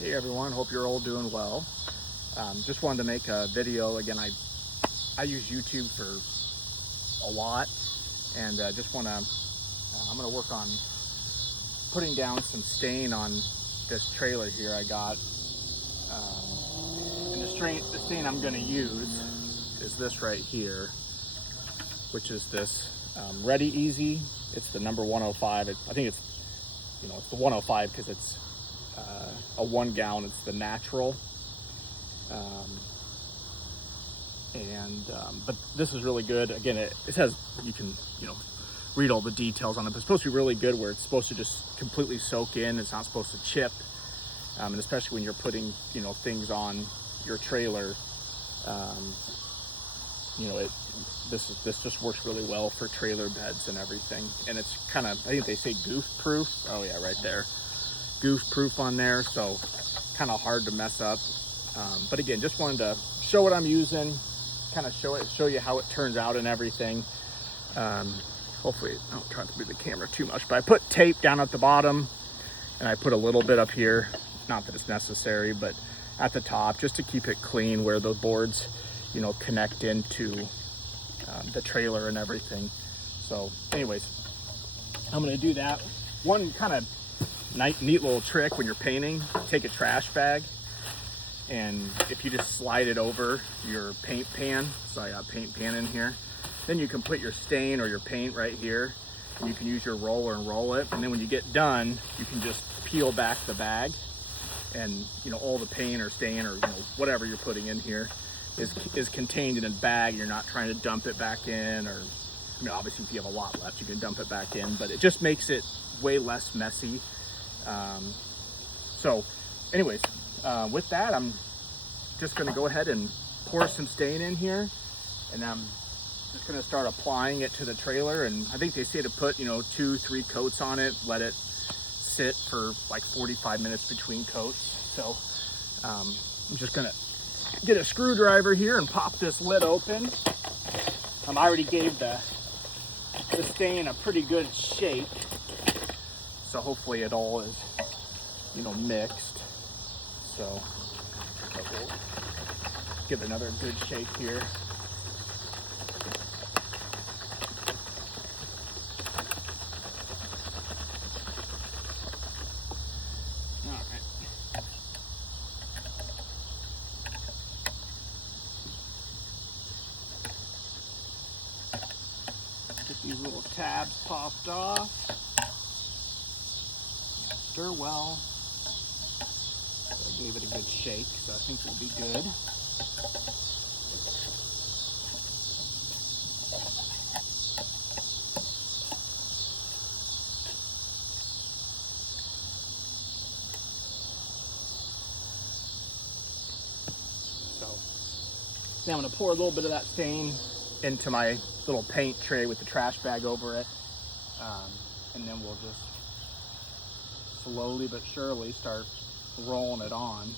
Hey everyone, hope you're all doing well. Just wanted to make a video. Again, I use YouTube for a lot, and just want to, I'm going to work on putting down some stain on this trailer here I got. And the stain I'm going to use is this right here, which is this Ready Easy. It's the number 105. I think it's, it's the 105 because it's a 1 gallon. It's the natural. But this is really good. Again, it says you can, read all the details on it, but it's supposed to be really good where it's supposed to just completely soak in. It's not supposed to chip. And especially when you're putting, things on your trailer, this just works really well for trailer beds and everything. And it's kind of, I think they say goof proof. Oh yeah, right there. Goof proof on there. So kind of hard to mess up. But again, just wanted to show what I'm using, kind of show you how it turns out and everything. Hopefully I don't try to move the camera too much, but I put tape down at the bottom and I put a little bit up here. Not that it's necessary, but at the top, just to keep it clean where the boards, connect into the trailer and everything. So anyways, I'm gonna do that. One kind of neat little trick when you're painting, take a trash bag, and if you just slide it over your paint pan, so I got a paint pan in here, then you can put your stain or your paint right here, and you can use your roller and roll it. And then when you get done, you can just peel back the bag, and all the paint or stain or whatever you're putting in here is contained in a bag. You're not trying to dump it back in, or obviously if you have a lot left, you can dump it back in, but it just makes it way less messy. So anyways, with that, I'm just going to go ahead and pour some stain in here, and I'm just going to start applying it to the trailer. And I think they say to put 2-3 coats on it, let it sit for like 45 minutes between coats. So I'm just going to get a screwdriver here and pop this lid open. I already gave the stain a pretty good shake, so hopefully it all is mixed. So we'll give it another good shake here. All right. Get these little tabs popped off. Stir well. Gave it a good shake, so I think we'll be good. So now I'm going to pour a little bit of that stain into my little paint tray with the trash bag over it, and then we'll just slowly but surely start rolling it on.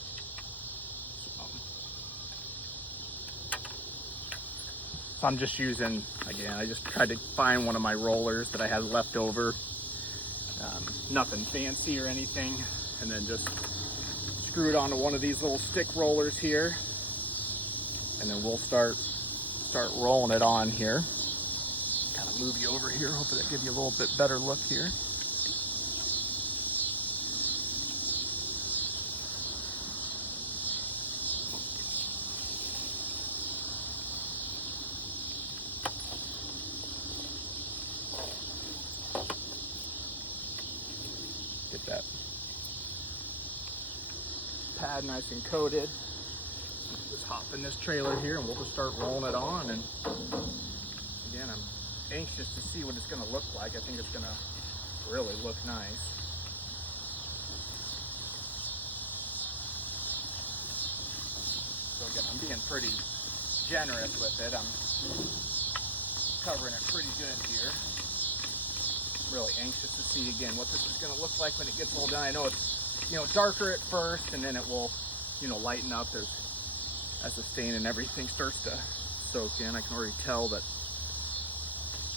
So I'm just using, again, I just tried to find one of my rollers that I had left over, nothing fancy or anything, and then just screw it onto one of these little stick rollers here, and then we'll start rolling it on here. Kind of move you over here, hopefully that gives you a little bit better look here. Get that pad nice and coated. Just hop in this trailer here and we'll just start rolling it on. And again, I'm anxious to see what it's going to look like. I think it's going to really look nice. So again, I'm being pretty generous with it. I'm covering it pretty good here. Really anxious to see again what this is going to look like when it gets all done. I know it's darker at first, and then it will lighten up as the stain and everything starts to soak in. I can already tell that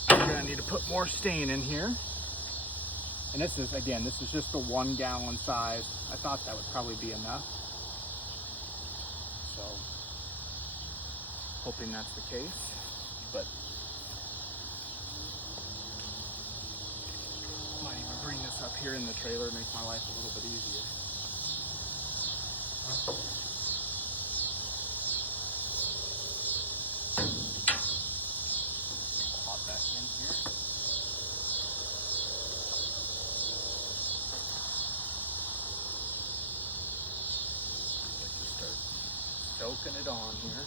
I'm going to need to put more stain in here. And this is, again, this is just the 1 gallon size. I thought that would probably be enough. So, hoping that's the case, but might even bring this up here in the trailer, make my life a little bit easier. Pop that in here. Just start soaking it on here.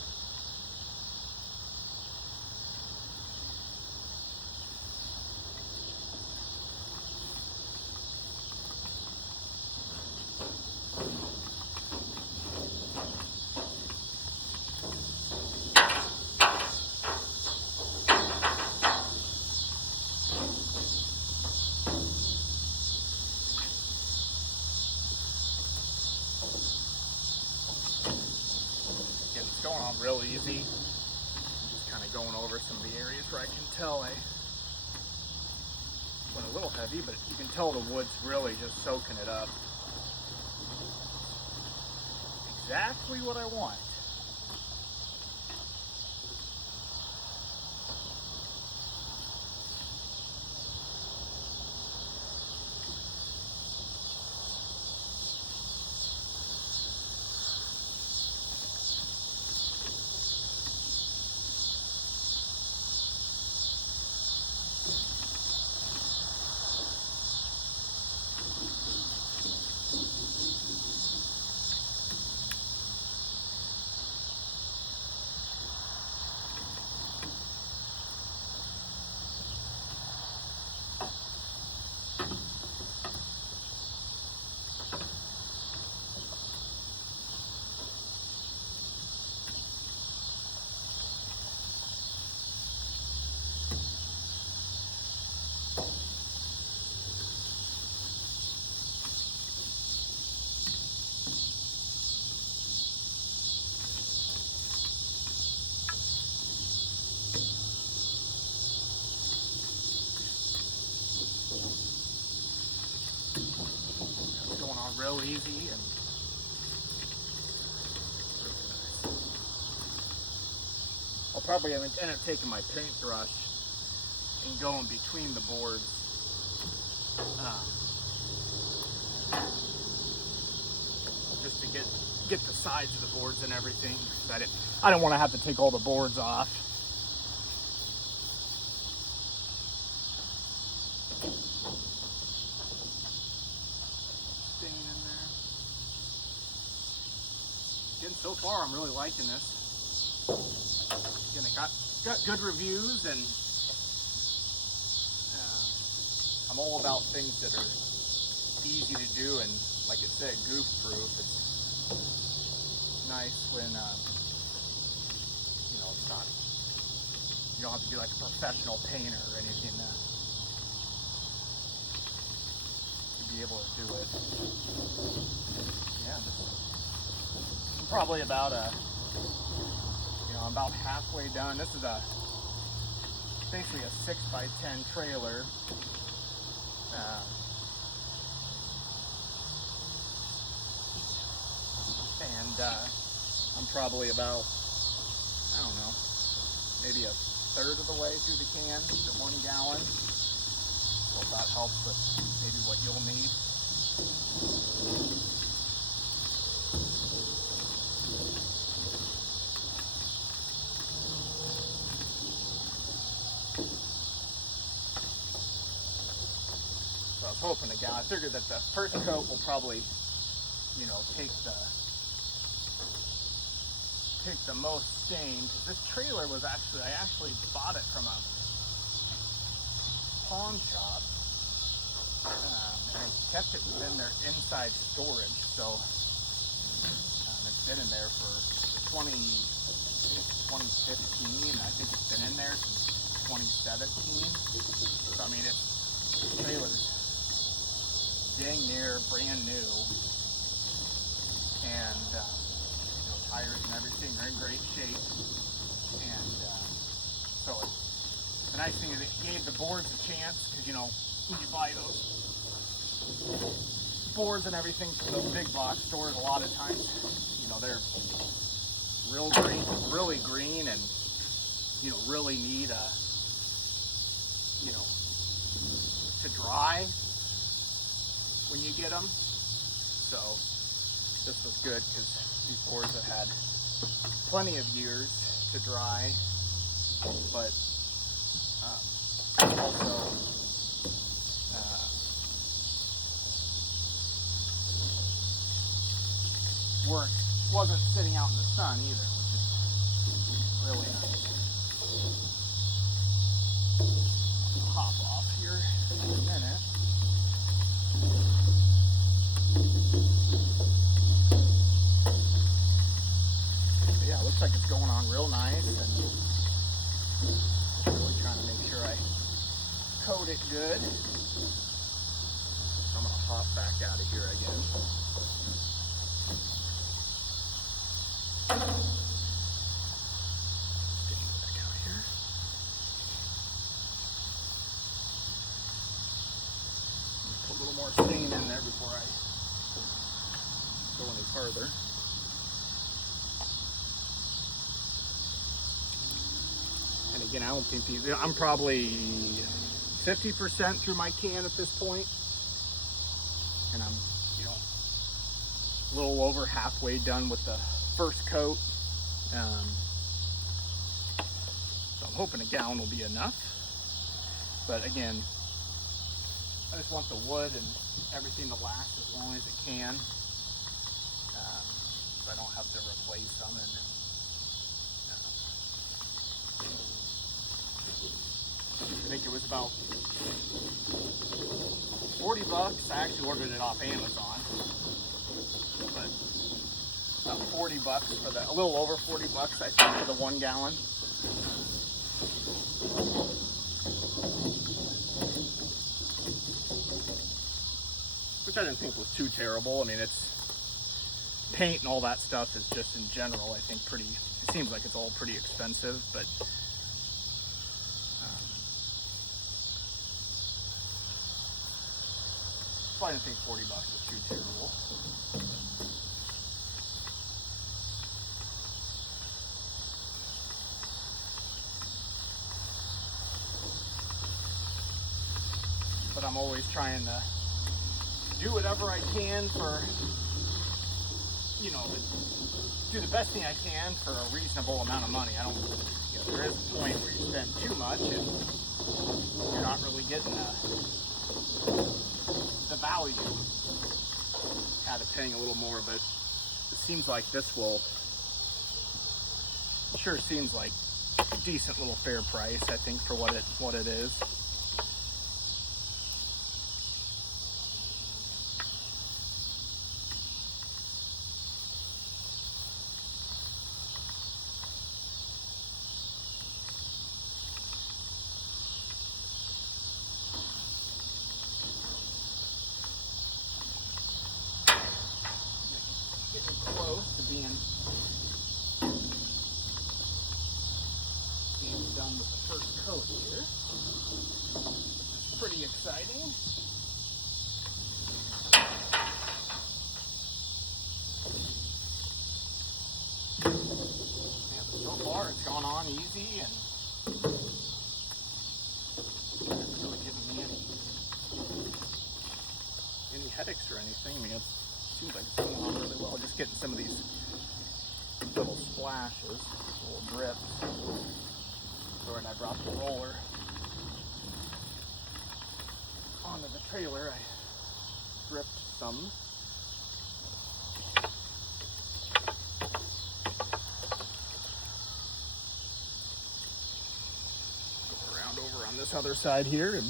It's going on real easy. I'm just kind of going over some of the areas where I can tell I went a little heavy, but you can tell the wood's really just soaking it up. Exactly what I want. Real easy and really nice. I'll probably end up taking my paintbrush and going between the boards, just to get the sides of the boards and everything. I don't want to have to take all the boards off. So far, I'm really liking this. Again, it got good reviews, and I'm all about things that are easy to do, and like it said, goof-proof. It's nice when you know, it's not. You don't have to be like a professional painter or anything to be able to do it. Yeah. Probably about I'm about halfway done. This is basically a 6x10 trailer. And I'm probably about, I don't know, maybe a third of the way through the can, the 1 gallon. So if that helps with maybe what you'll need. Hoping again. I figured that the first coat will probably, take the most stain, because this trailer was I actually bought it from a pawn shop, and I kept it within their inside storage, so it's been in there for 2015. I think it's been in there since 2017. So I mean, it's trailer's dang near brand new, and tires and everything are in great shape, and so the nice thing is it gave the boards a chance, because when you buy those boars and everything from those big box stores, a lot of times, you know, they're really green, and you know, really need you know, to dry when you get them. So this was good because these boars have had plenty of years to dry, but also wasn't sitting out in the sun either, which is really nice. I'll hop off here in a minute. But yeah, it looks like it's going on real nice, and just really trying to make sure I coat it good. I'm gonna hop back out of here again. Stain in there before I go any further. And again, I don't think I'm probably 50% through my can at this point, and I'm, you know, a little over halfway done with the first coat. So I'm hoping a gallon will be enough. But again, I just want the wood and everything to last as long as it can, so I don't have to replace them. And I think it was about $40. I actually ordered it off Amazon, but about $40 for a little over $40, I think, for the 1 gallon. Which I didn't think was too terrible. I mean, it's paint and all that stuff is just in general, I think, pretty, it seems like it's all pretty expensive, but so I didn't think $40 was too terrible. But I'm always trying to do whatever I can for, you know, do the best thing I can for a reasonable amount of money. I don't, you know, there is a point where you spend too much and you're not really getting the value out of paying a little more, but it seems like this will, sure seems like a decent little fair price, I think, for what it is. Close to being done with the first coat here, which is pretty exciting. Yeah, but so far it's gone on easy, and it hasn't really given me any headaches or anything. I mean, it seems like it's going on really well. Just getting some of these little splashes, little drips. So when I brought the roller onto the trailer, I dripped some. Go around over on this other side here and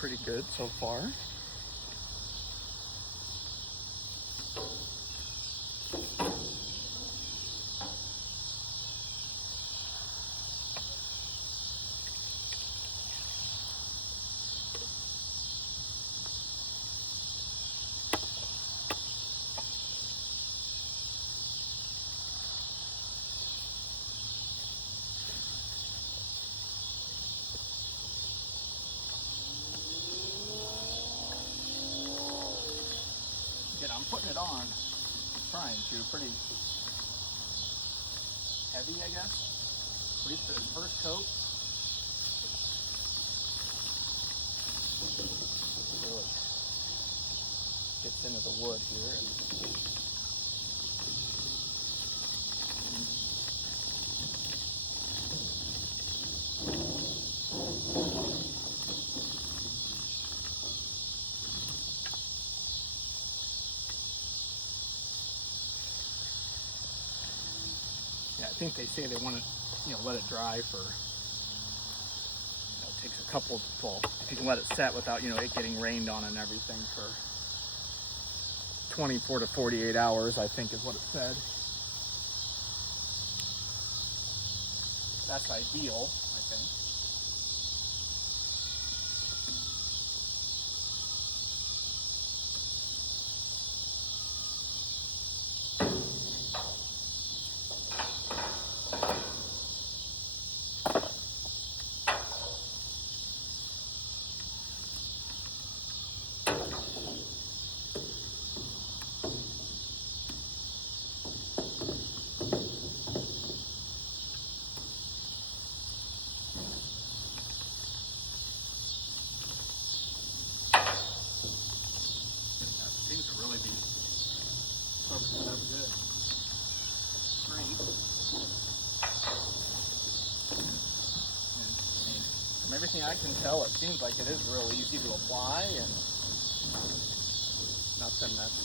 pretty good so far. Again, I'm putting it on, trying to, pretty heavy, I guess, at least for the first coat. Really gets into the wood here. Yeah, I think they say they want to, let it dry for, it takes a couple, well, if you can let it set without, it getting rained on and everything for 24 to 48 hours, I think is what it said. That's ideal, I think. From everything I can tell, it seems like it is real easy to apply and nothing that's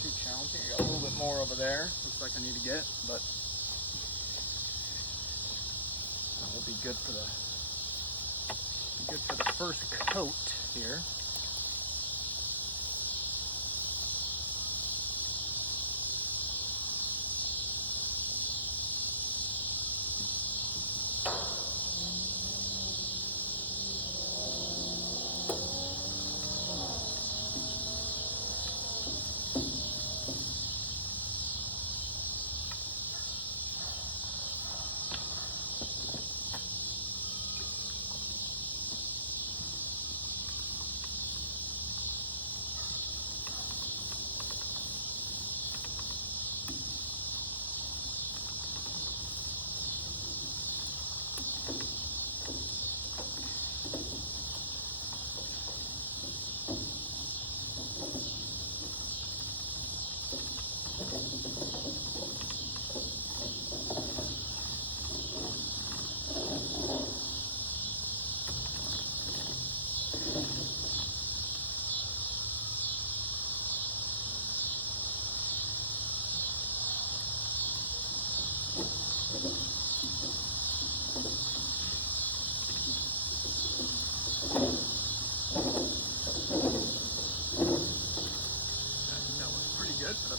too challenging. I got a little bit more over there. Looks like I need to get, but that will be good for the first coat here.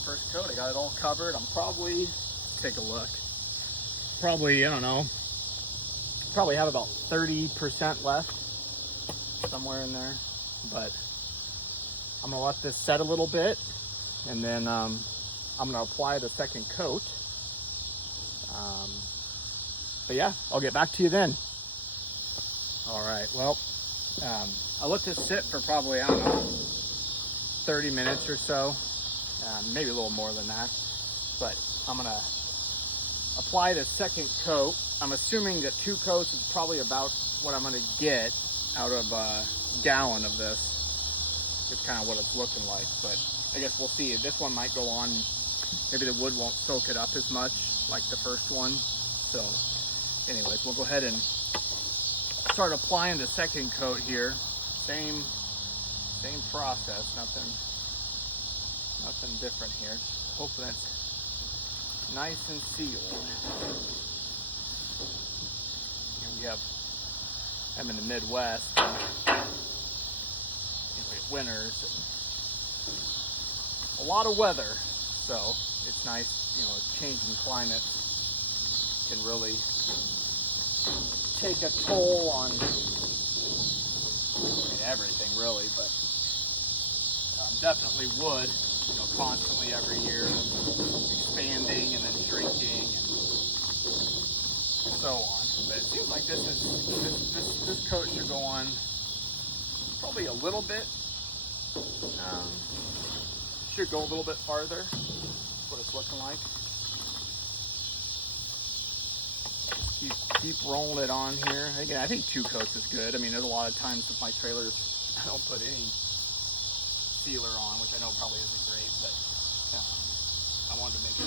First coat, I got it all covered. I'm probably, take a look, probably, I don't know, probably have about 30% left, somewhere in there, but I'm gonna let this set a little bit, and then I'm gonna apply the second coat. But yeah, I'll get back to you then. All right, well, I let this sit for probably, I don't know, 30 minutes or so. Maybe a little more than that, but I'm gonna apply the second coat. I'm assuming that 2 coats is probably about what I'm gonna get out of a gallon of this. It's kind of what it's looking like, but I guess we'll see. This one might go on, maybe the wood won't soak it up as much like the first one. So anyways, we'll go ahead and start applying the second coat here. Same process, nothing different here. Just hoping it's nice and sealed. Here we have I'm in the Midwest, and, we have winters and a lot of weather, so it's nice, changing climates can really take a toll on everything, really, but definitely wood, constantly every year, expanding and then shrinking and so on. But it seems like this coat should go on probably a little bit. Should go a little bit farther. That's what it's looking like. Keep rolling it on here. Again, I think 2 coats is good. I mean, there's a lot of times with my trailers I don't put any sealer on, which I know probably isn't great, but I wanted to make sure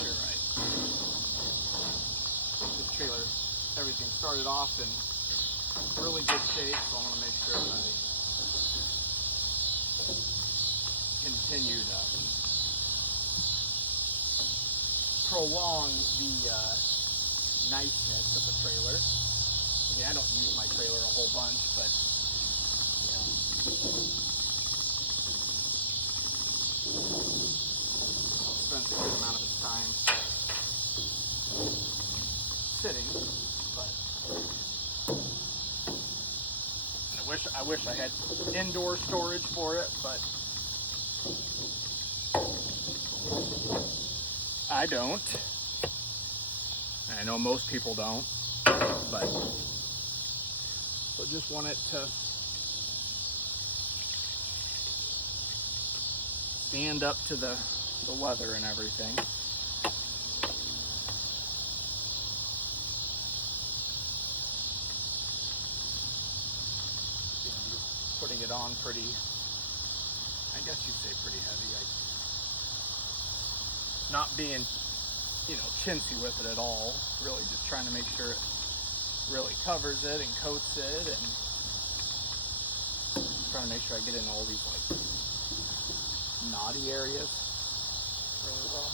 this trailer, everything started off in really good shape, so I want to make sure that I continue to prolong the niceness of the trailer. I mean, I don't use my trailer a whole bunch, but spends a good amount of its time sitting, but I wish I had indoor storage for it, but I don't. I know most people don't, but so just want it to stand up to the weather and everything. Just putting it on pretty, I guess you'd say pretty heavy. Not being, chintzy with it at all. Really just trying to make sure it really covers it and coats it, and trying to make sure I get in all these knotty areas really well.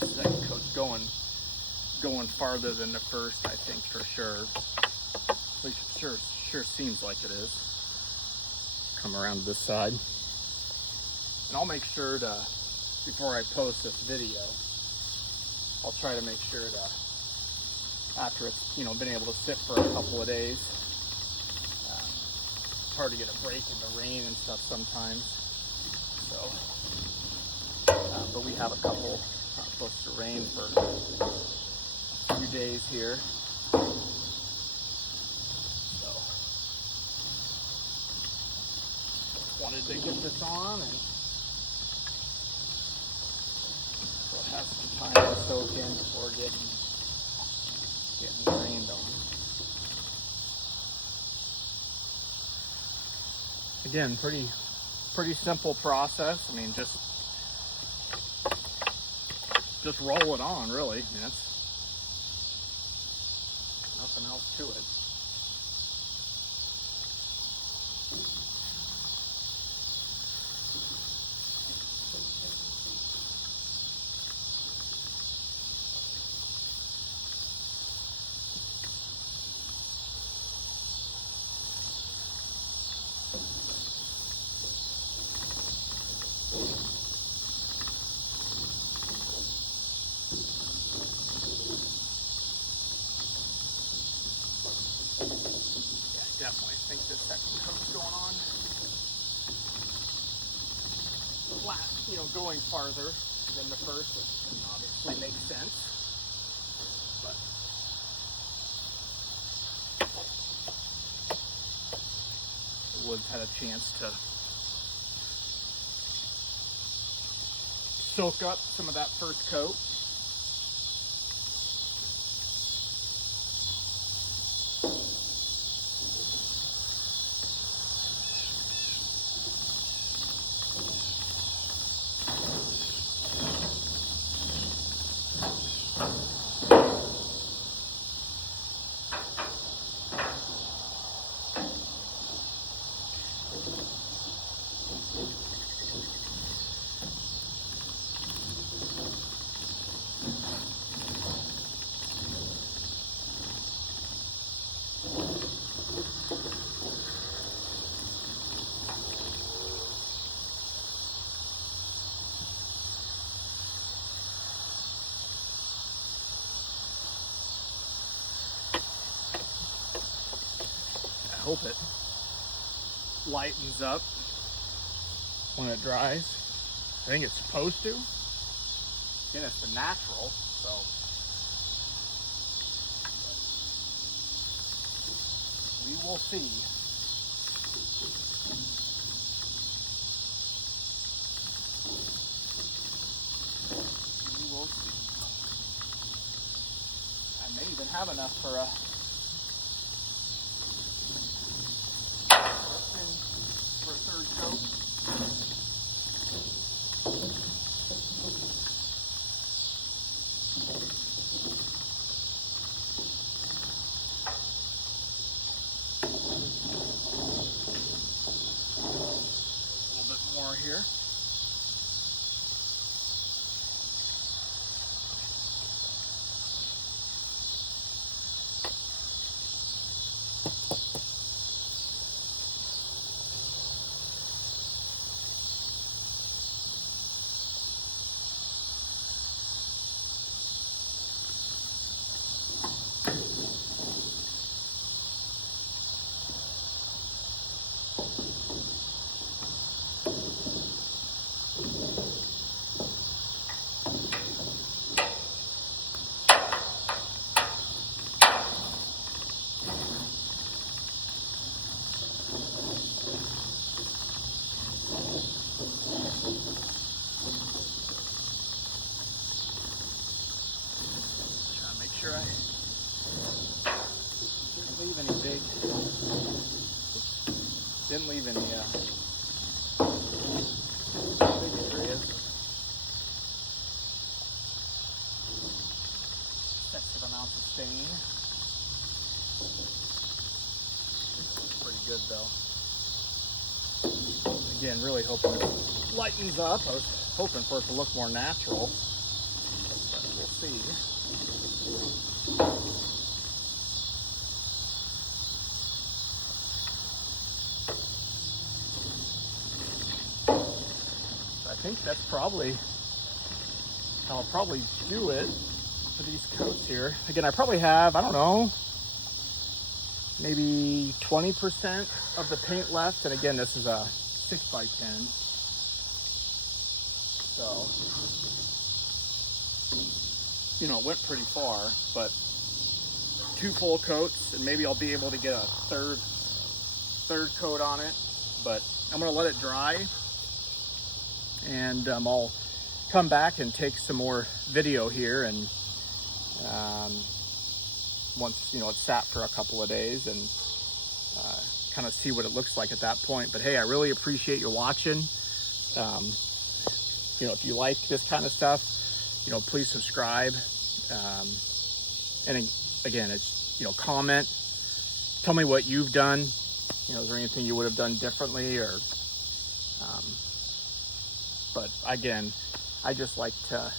The second coat's going farther than the first, I think, for sure. At least it sure seems like it is. Come around to this side. And I'll make sure to, before I post this video, I'll try to make sure to, after it's, been able to sit for a couple of days. It's hard to get a break in the rain and stuff sometimes. So, but we have a couple. Not supposed to rain for a few days here. So, wanted to get this on, and so it has some time to soak in before getting rained on. Again, pretty simple process. I mean, just roll it on, really. I mean, that's nothing else to it. Definitely think this second coat's going on flat, going farther than the first, which obviously makes sense. But the wood's had a chance to soak up some of that first coat. hope it lightens up when it dries. I think it's supposed to. Again, it's the natural, so. We will see. We will see. I may even have enough for a third coat. Here. Sure I didn't leave any big, didn't leave any big areas. Excessive amounts of stain. This looks pretty good though. Again, really hoping it lightens up. I was hoping for it to look more natural, but we'll see. I think that's probably how I'll probably do it for these coats here. Again, I probably have, I don't know, maybe 20% of the paint left. And again, this is a 6x10. So, you know, it went pretty far, but 2 full coats and maybe I'll be able to get a third coat on it. But I'm gonna let it dry and I'll come back and take some more video here, and once, you know, it's sat for a couple of days, and kind of see what it looks like at that point. But hey, I really appreciate you watching. You know, if you like this kind of stuff, you know, please subscribe. And again, it's, you know, comment, tell me what you've done. You know, is there anything you would have done differently, or but again, I just like to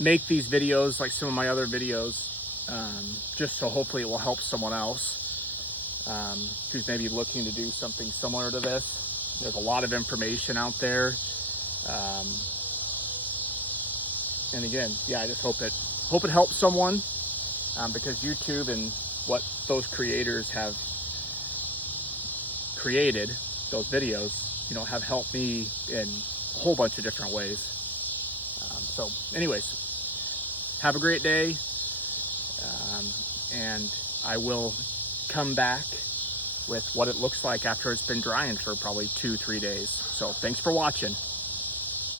make these videos like some of my other videos, just so hopefully it will help someone else who's maybe looking to do something similar to this. There's a lot of information out there, and again, yeah, I just hope it helps someone, because YouTube and what those creators have created, those videos, you know, have helped me in a whole bunch of different ways. So anyways, have a great day, and I will come back with what it looks like after it's been drying for probably 2-3 days. So thanks for watching.